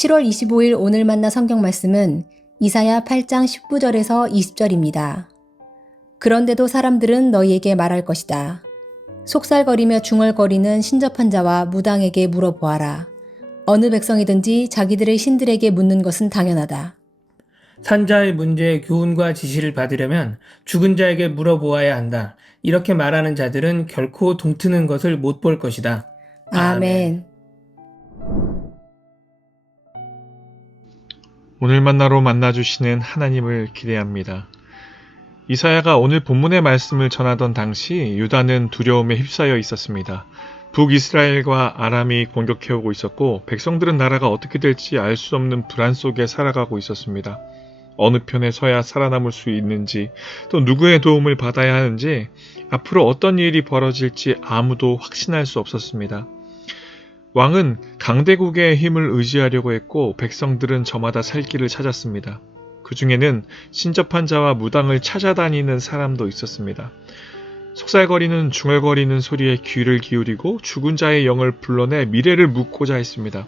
7월 25일 오늘 만나 성경 말씀은 이사야 8장 19절에서 20절입니다. 그런데도 사람들은 너희에게 말할 것이다. 속살거리며 중얼거리는 신접한 자와 무당에게 물어보아라. 어느 백성이든지 자기들의 신들에게 묻는 것은 당연하다. 산자의 문제에 교훈과 지시를 받으려면 죽은 자에게 물어보아야 한다. 이렇게 말하는 자들은 결코 동트는 것을 못 볼 것이다. 아멘. 오늘 만나로 만나주시는 하나님을 기대합니다. 이사야가 오늘 본문의 말씀을 전하던 당시 유다는 두려움에 휩싸여 있었습니다. 북이스라엘과 아람이 공격해오고 있었고 백성들은 나라가 어떻게 될지 알 수 없는 불안 속에 살아가고 있었습니다. 어느 편에 서야 살아남을 수 있는지 또 누구의 도움을 받아야 하는지 앞으로 어떤 일이 벌어질지 아무도 확신할 수 없었습니다. 왕은 강대국의 힘을 의지하려고 했고 백성들은 저마다 살 길을 찾았습니다. 그 중에는 신접한 자와 무당을 찾아다니는 사람도 있었습니다. 속살거리는 중얼거리는 소리에 귀를 기울이고 죽은 자의 영을 불러내 미래를 묻고자 했습니다.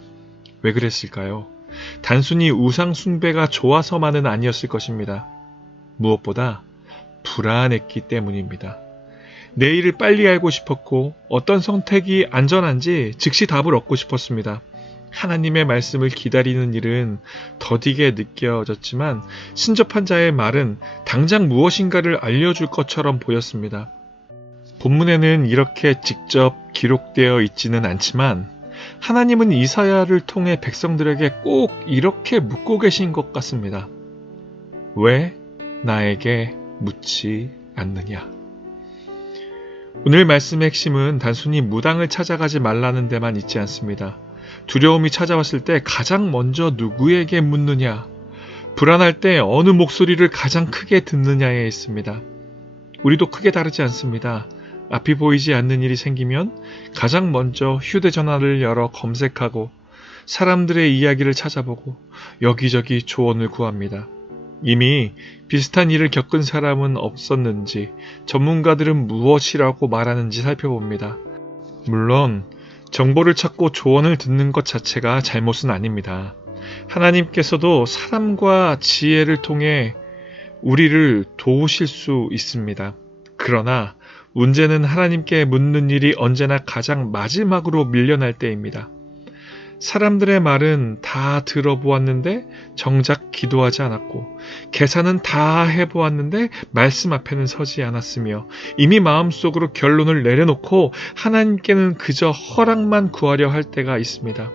왜 그랬을까요? 단순히 우상 숭배가 좋아서만은 아니었을 것입니다. 무엇보다 불안했기 때문입니다. 내일을 빨리 알고 싶었고 어떤 선택이 안전한지 즉시 답을 얻고 싶었습니다. 하나님의 말씀을 기다리는 일은 더디게 느껴졌지만 신접한 자의 말은 당장 무엇인가를 알려줄 것처럼 보였습니다. 본문에는 이렇게 직접 기록되어 있지는 않지만 하나님은 이사야를 통해 백성들에게 꼭 이렇게 묻고 계신 것 같습니다. 왜 나에게 묻지 않느냐? 오늘 말씀의 핵심은 단순히 무당을 찾아가지 말라는 데만 있지 않습니다. 두려움이 찾아왔을 때 가장 먼저 누구에게 묻느냐, 불안할 때 어느 목소리를 가장 크게 듣느냐에 있습니다. 우리도 크게 다르지 않습니다. 앞이 보이지 않는 일이 생기면 가장 먼저 휴대전화를 열어 검색하고 사람들의 이야기를 찾아보고 여기저기 조언을 구합니다. 이미 비슷한 일을 겪은 사람은 없었는지 전문가들은 무엇이라고 말하는지 살펴봅니다. 물론 정보를 찾고 조언을 듣는 것 자체가 잘못은 아닙니다. 하나님께서도 사람과 지혜를 통해 우리를 도우실 수 있습니다. 그러나 문제는 하나님께 묻는 일이 언제나 가장 마지막으로 밀려날 때입니다. 사람들의 말은 다 들어보았는데 정작 기도하지 않았고 계산은 다 해보았는데 말씀 앞에는 서지 않았으며 이미 마음속으로 결론을 내려놓고 하나님께는 그저 허락만 구하려 할 때가 있습니다.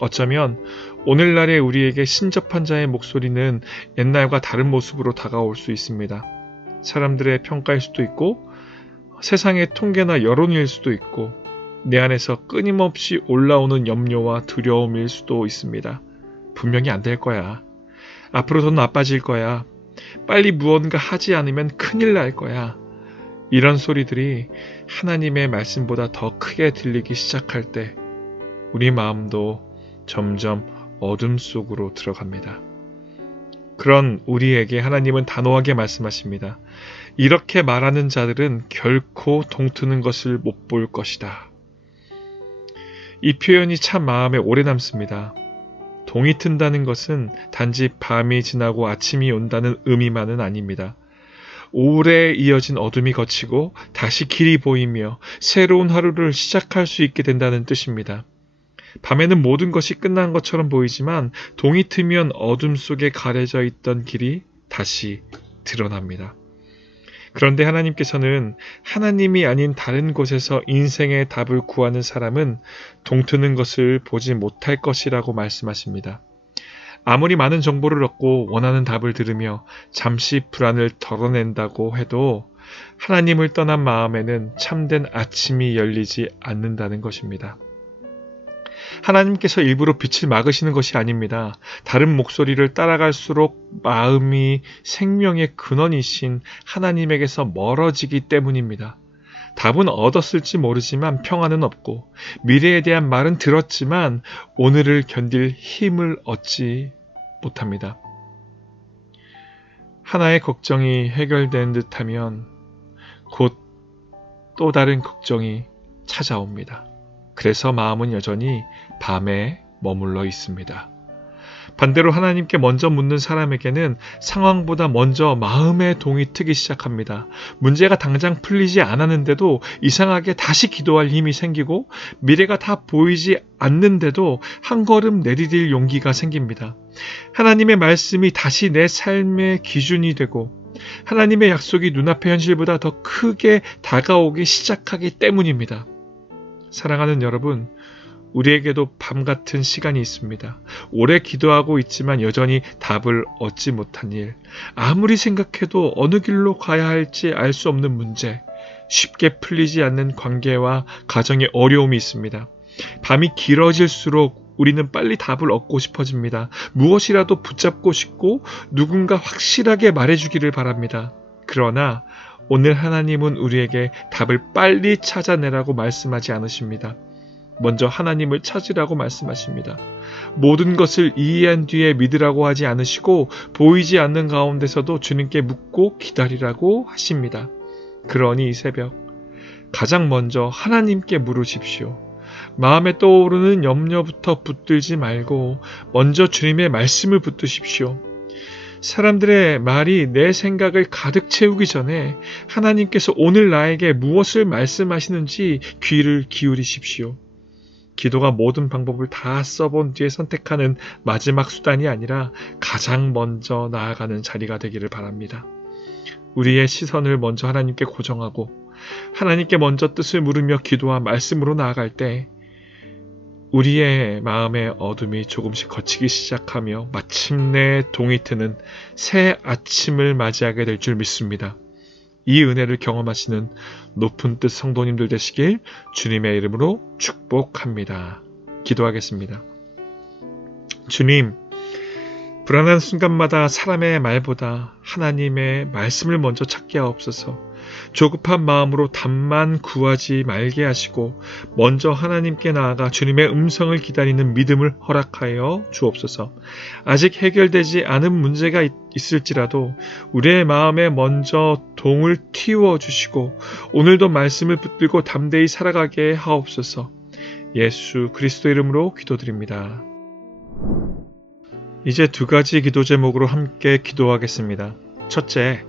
어쩌면 오늘날의 우리에게 신접한 자의 목소리는 옛날과 다른 모습으로 다가올 수 있습니다. 사람들의 평가일 수도 있고 세상의 통계나 여론일 수도 있고 내 안에서 끊임없이 올라오는 염려와 두려움일 수도 있습니다. 분명히 안 될 거야. 앞으로 더 나빠질 거야. 빨리 무언가 하지 않으면 큰일 날 거야. 이런 소리들이 하나님의 말씀보다 더 크게 들리기 시작할 때 우리 마음도 점점 어둠 속으로 들어갑니다. 그런 우리에게 하나님은 단호하게 말씀하십니다. 이렇게 말하는 자들은 결코 동트는 것을 못 볼 것이다. 이 표현이 참 마음에 오래 남습니다. 동이 튼다는 것은 단지 밤이 지나고 아침이 온다는 의미만은 아닙니다. 오래 이어진 어둠이 걷히고 다시 길이 보이며 새로운 하루를 시작할 수 있게 된다는 뜻입니다. 밤에는 모든 것이 끝난 것처럼 보이지만 동이 트면 어둠 속에 가려져 있던 길이 다시 드러납니다. 그런데 하나님께서는 하나님이 아닌 다른 곳에서 인생의 답을 구하는 사람은 동트는 것을 보지 못할 것이라고 말씀하십니다. 아무리 많은 정보를 얻고 원하는 답을 들으며 잠시 불안을 덜어낸다고 해도 하나님을 떠난 마음에는 참된 아침이 열리지 않는다는 것입니다. 하나님께서 일부러 빛을 막으시는 것이 아닙니다. 다른 목소리를 따라갈수록 마음이 생명의 근원이신 하나님에게서 멀어지기 때문입니다. 답은 얻었을지 모르지만 평안은 없고 미래에 대한 말은 들었지만 오늘을 견딜 힘을 얻지 못합니다. 하나의 걱정이 해결된 듯하면 곧 또 다른 걱정이 찾아옵니다. 그래서 마음은 여전히 밤에 머물러 있습니다. 반대로 하나님께 먼저 묻는 사람에게는 상황보다 먼저 마음의 동이 트기 시작합니다. 문제가 당장 풀리지 않았는데도 이상하게 다시 기도할 힘이 생기고 미래가 다 보이지 않는데도 한 걸음 내디딜 용기가 생깁니다. 하나님의 말씀이 다시 내 삶의 기준이 되고 하나님의 약속이 눈앞의 현실보다 더 크게 다가오기 시작하기 때문입니다. 사랑하는 여러분, 우리에게도 밤 같은 시간이 있습니다. 오래 기도하고 있지만 여전히 답을 얻지 못한 일, 아무리 생각해도 어느 길로 가야 할지 알 수 없는 문제, 쉽게 풀리지 않는 관계와 가정의 어려움이 있습니다. 밤이 길어질수록 우리는 빨리 답을 얻고 싶어집니다. 무엇이라도 붙잡고 싶고 누군가 확실하게 말해주기를 바랍니다. 그러나 오늘 하나님은 우리에게 답을 빨리 찾아내라고 말씀하지 않으십니다. 먼저 하나님을 찾으라고 말씀하십니다. 모든 것을 이해한 뒤에 믿으라고 하지 않으시고 보이지 않는 가운데서도 주님께 묻고 기다리라고 하십니다. 그러니 이 새벽 가장 먼저 하나님께 물으십시오. 마음에 떠오르는 염려부터 붙들지 말고 먼저 주님의 말씀을 붙드십시오. 사람들의 말이 내 생각을 가득 채우기 전에 하나님께서 오늘 나에게 무엇을 말씀하시는지 귀를 기울이십시오. 기도가 모든 방법을 다 써본 뒤에 선택하는 마지막 수단이 아니라 가장 먼저 나아가는 자리가 되기를 바랍니다. 우리의 시선을 먼저 하나님께 고정하고 하나님께 먼저 뜻을 물으며 기도와 말씀으로 나아갈 때 우리의 마음의 어둠이 조금씩 걷히기 시작하며 마침내 동이 트는 새 아침을 맞이하게 될 줄 믿습니다. 이 은혜를 경험하시는 높은 뜻 성도님들 되시길 주님의 이름으로 축복합니다. 기도하겠습니다. 주님, 불안한 순간마다 사람의 말보다 하나님의 말씀을 먼저 찾게 하옵소서. 조급한 마음으로 답만 구하지 말게 하시고 먼저 하나님께 나아가 주님의 음성을 기다리는 믿음을 허락하여 주옵소서. 아직 해결되지 않은 문제가 있을지라도 우리의 마음에 먼저 동을 틔워 주시고 오늘도 말씀을 붙들고 담대히 살아가게 하옵소서. 예수 그리스도 이름으로 기도드립니다. 이제 두 가지 기도 제목으로 함께 기도하겠습니다. 첫째,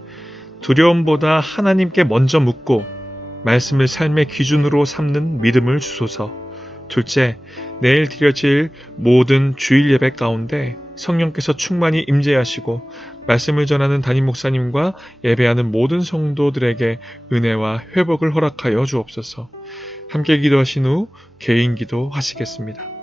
두려움보다 하나님께 먼저 묻고 말씀을 삶의 기준으로 삼는 믿음을 주소서. 둘째, 내일 드려질 모든 주일 예배 가운데 성령께서 충만히 임재하시고 말씀을 전하는 담임 목사님과 예배하는 모든 성도들에게 은혜와 회복을 허락하여 주옵소서. 함께 기도하신 후 개인 기도 하시겠습니다.